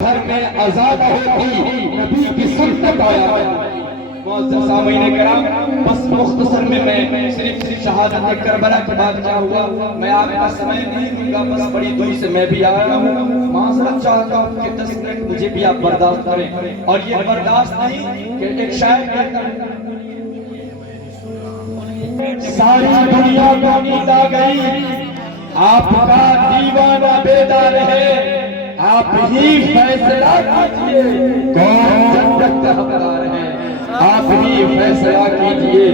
گھر میں عذاب ہوتی نبی کی سنت آیا۔ معزز سامعین کرام، بس مختصر میں صرف شہادت کربلا کے بعد کیا ہوا میں آپ کا سمجھ نہیں دوں گا، بس بڑی دور سے میں بھی آیا ہوں، معذرت چاہتا ہوں کہ 10 منٹ مجھے بھی آپ برداشت کریں۔ اور یہ برداشت نہیں کہ ایک شاعر کہتا ہے ساری دنیا کو نیند آ گئی، آپ کا دیوانہ بیدار ہے، آپ ہی فیصلہ کیجئے کون جنت کا حقدار ہے، آپ ہی فیصلہ کیجئے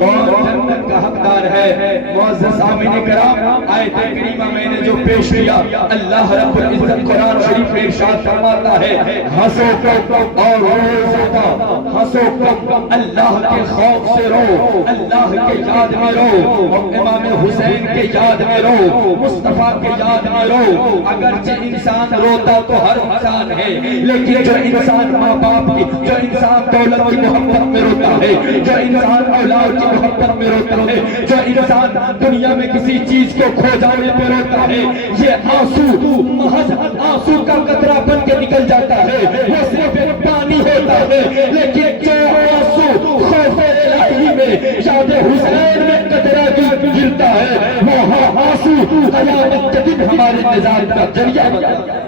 کون جنت کا حقدار ہے۔ معزز سامعین کرام، آیت کریمہ میں نے جو پیش کیا، اللہ رب العزت قرآن شریف میں ارشاد فرماتا ہے ہنسو کم اور رو کم، ہنسو کم اللہ کے خوف سے رو، اللہ کے یاد میں رو، امام حسین کے یاد میں رو، مصطفیٰ کے یاد میں رو۔ اگرچہ انسان روتا تو ہر انسان ہے، لیکن جو انسان ماں باپ کی، جو انسان دولت کی محبت میں روتا ہے، جو انسان اولاد کی محبت میں روتا ہے، جو انسان دنیا میں کسی چیز کو کھو جانے پہ روتا ہے، یہ آنسو محض آنسو کا قطرہ بن کے نکل جاتا ہے، وہ صرف ایک پانی ہوتا ہے، لیکن جو آنسو خوف الہی میں یاد حسین میں قطرہ گرتا ہے، وہ آنسو قیامت کے دن ہمارے نجات کا ذریعہ بن جاتا ہے۔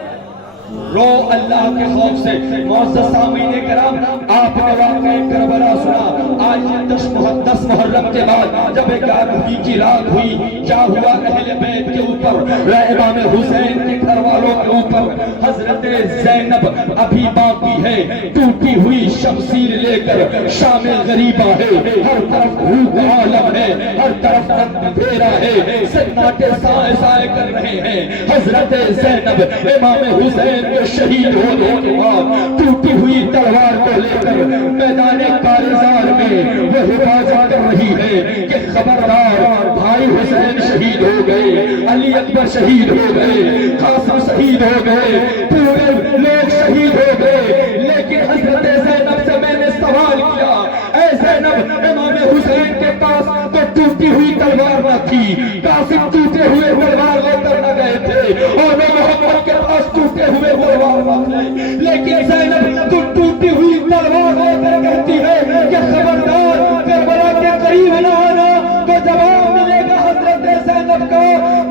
رو اللہ کے خوف سے۔ معزز سامعین کرام، آپ نے واقعہ کربلا سنا، آج 10 محرم کے بعد جب 11ویں کی رات ہوئی، کیا ہوا اہل بیت کے اوپر، امام حسین کے گھر والوں کے اوپر، حضرت زینب ابھی باقی ہے، ٹوٹی ہوئی شمشیر لے کر شام غریبہ ہے، ہر طرف بھوک عالم ہے، ہر طرف اندھیرا ہے، سناٹے سائے سائے کر رہے ہیں۔ حضرت زینب امام حسین کے شہید ہونے کے بعد ٹوٹی ہوئی تلوار کو لے کر میدان کارزار میں وہ حفاظت کر رہی ہے کہ خبردار بھائی حسین شہید ہو گئے، علی اکبر شہید ہو گئے، قاسم شہید ہو گئے، پورے لوگ شہید ہو گئے۔ لیکن حضرت زینب سے میں نے سوال کیا، اے زینب، امام حسین کے پاس تو ٹوٹی ہوئی تلوار نہ تھی، قاسم ٹوٹے ہوئے تلوار لے کر نہ گئے تھے، اور محمد کے پاس ٹوٹے ہوئے لیکن زینب تو ٹوٹی ہوئی تلوار لے کر کہتی ہے کہ خبردار کربلا کے قریب نہ آنا، تو جواب ملے گا حضرت زینب کو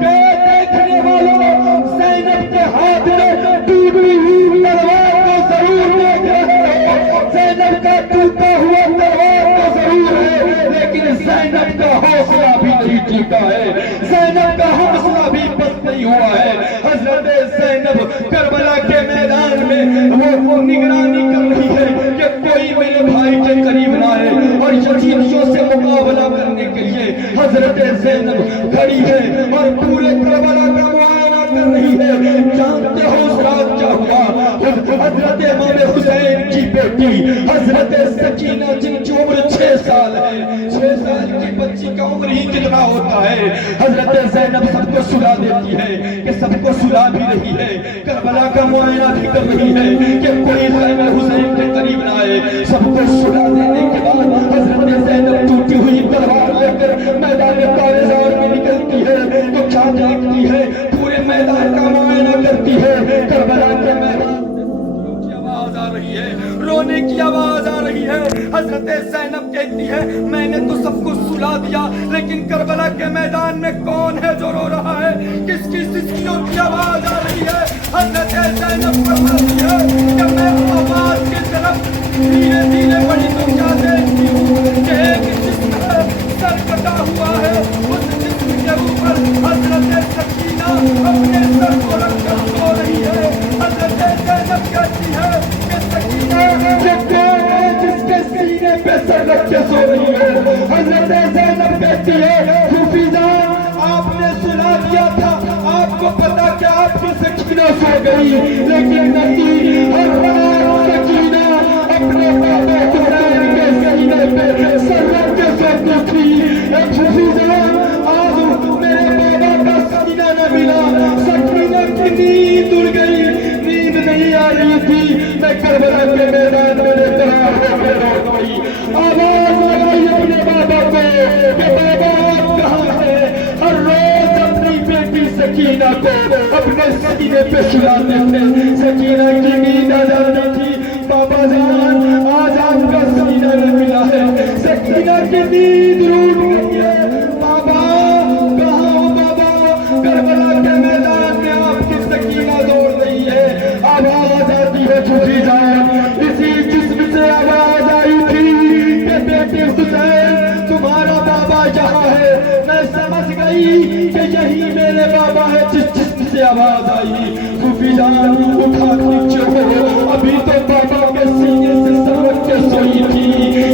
کہ دیکھنے والوں زینب کے ہاتھ میں ٹوٹی ہوئی تلوار کو ضرور دیکھ رہے ہو، زینب کا ٹوٹا ہوا تلوار کو ضرور ہے، لیکن زینب کا حوصلہ بھی نہیں ٹوٹا ہے، زینب کا حوصلہ بھی پست نہیں ہوا ہے۔ حضرت زینب کربلا کے میدان میں وہ نگرانی کر رہی ہے کہ کوئی میرے بھائی کے قریب نہ آئے، اور یزیدیوں سے مقابلہ کرنے کے لیے حضرت زینب کھڑی ہے اور پورے کربلا کا معائنہ کر رہی ہے۔ جانتے ہو اس رات کیا ہوا؟ حضرت امام حسین کی بیٹی حضرت سکینہ، جن کی عمر 6 سال ہے، 6 سال کی بچی کا عمر ہی کتنا ہوتا ہے، حضرت زینب سب کو سلا دیتی ہے کہ سب کو سلا بھی رہی ہے، کربلا کا معائنہ بھی کر رہی ہے کہ کوئی خیمہ حسین کے قریب نہ آئے۔ سب کو سلا دینے کے بعد حضرت زینب ٹوٹی ہوئی تلوار لے کر میدان کارزار میں نکلتی ہے تو کیا دیکھتی ہے؟ پورے میدان کا معائنہ کرتی ہے، کربلا کے میدان کی آواز آ رہی ہے، رونے کی آواز آ رہی ہے۔ حضرت زینب کہتی ہے میں نے تو سب کو سلا دیا، لیکن کربلا کے میدان میں کون ہے جو رو رہا ہے؟ کس کی سسکیوں کی آواز آ رہی ہے؟ حضرت زینب فرماتی ہے کہ میں آواز کی طرف دھیرے دھیرے بڑی تو کیا دیکھتی ہوں کہ ایک جسم ہے، سر کٹا ہوا ہے، اس جسم کے اوپر حضرت سکینہ اپنے سر کو رکھ کر سو رہی ہے۔ حضرت زینب کہتی ہے کہ سکینہ یہ کون ہے جس کے سینے پہ سر رکھ کے سو رہی ہے؟ حضرت زینب کہتی ہے صوفی جان، آپ نے سنا دیا تھا، آپ کو پتا کہ آپ کی سکینہ سو گئی، لیکن نہیں، ہر رات سکینہ اپنے بابا حسین کے سینے پہ سر رکھ کے سوتی تھی۔ ایک صوفی جان، آج میرے بابا کا سینہ نہ ملا، سکینہ کی نیند اڑ گئی، نیند نہیں آ رہی تھی، میں کربلا کے میدان میں لے کر رو پڑی، آواز لگائی اپنے بابا کو کہ بابا آپ کہاں ہیں؟ ہر روز اپنی بیٹی سکینہ کو اپنے سینے پہ سلاتے تھے، سکینہ کی نیند آ جاتی تھی۔ بابا جان آج آپ کا سینہ نہ ملا ہے، سکینہ کی نیند روٹ گئی ہے۔ بابا کہاں ہو بابا؟ کربلا کے میدان میں آپ کی سکینہ دوڑ رہی ہے، آواز آتی ہے چھوٹی جان، اسی جسم سے آواز آئی تھی کہ بیٹے حسین تمہارا بابا یہاں ہے۔ میں سمجھ گئی کہ یہی میرے بابا ہے جس جسم سے آواز آئی۔ صوفی جان اٹھا نیچے ہو، ابھی تو بابا کے سینے سے سمجھ کے سوئی تھی،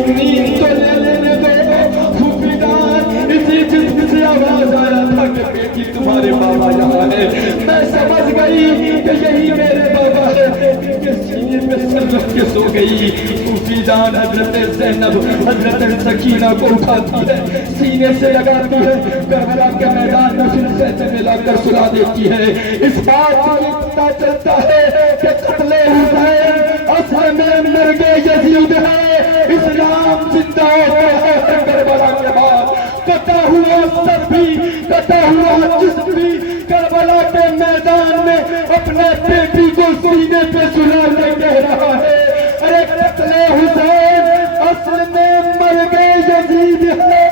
نیند تو لے لینے دو۔ صوفی جان اسی جسم سے آواز آیا تھا کہ بیٹی تمہارے بابا یہاں ہے۔ میں سمجھ گئی کہ یہی میرے بابا ہے، بیٹی کے سینے پہ سر رکھ کے سو گئی۔ صوفی جان حضرت زینب حضرت سکینہ کو اٹھاتی ہے، سینے سے لگاتی ہے، کربلا کے میدان میں پھر سے ملا کر سلا دیتی ہے۔ اس بات کو یہ پتہ چلتا ہے کہ قتل حسین اصل میں مرگ یزید ہے، اسلام زندہ ہوتا ہے کربلا کے بعد۔ کٹا ہوا سر بھی، کٹا ہوا جسم بھی کربلا کے میدان میں اپنے بیٹی کو سینے پہ سلا کے کہہ رہا ہے، ارے قتل حسین اصل میں مرگ یزید ہے،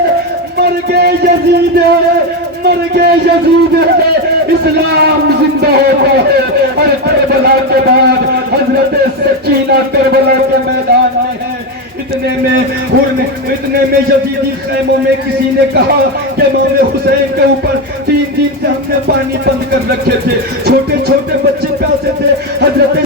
مرگ یزید ہے، مرگ یزید ہے، اسلام زندہ ہوتا ہے۔ اور کربلا کے بعد حضرت سکینہ کربلا کے میدان میں ہے۔ اتنے میں یزیدی خیموں میں کسی نے کہا کہ امام حسین کے اوپر 3 دن سے ہم نے پانی بند کر رکھے تھے، چھوٹے چھوٹے بچے پیاسے تھے، حضرت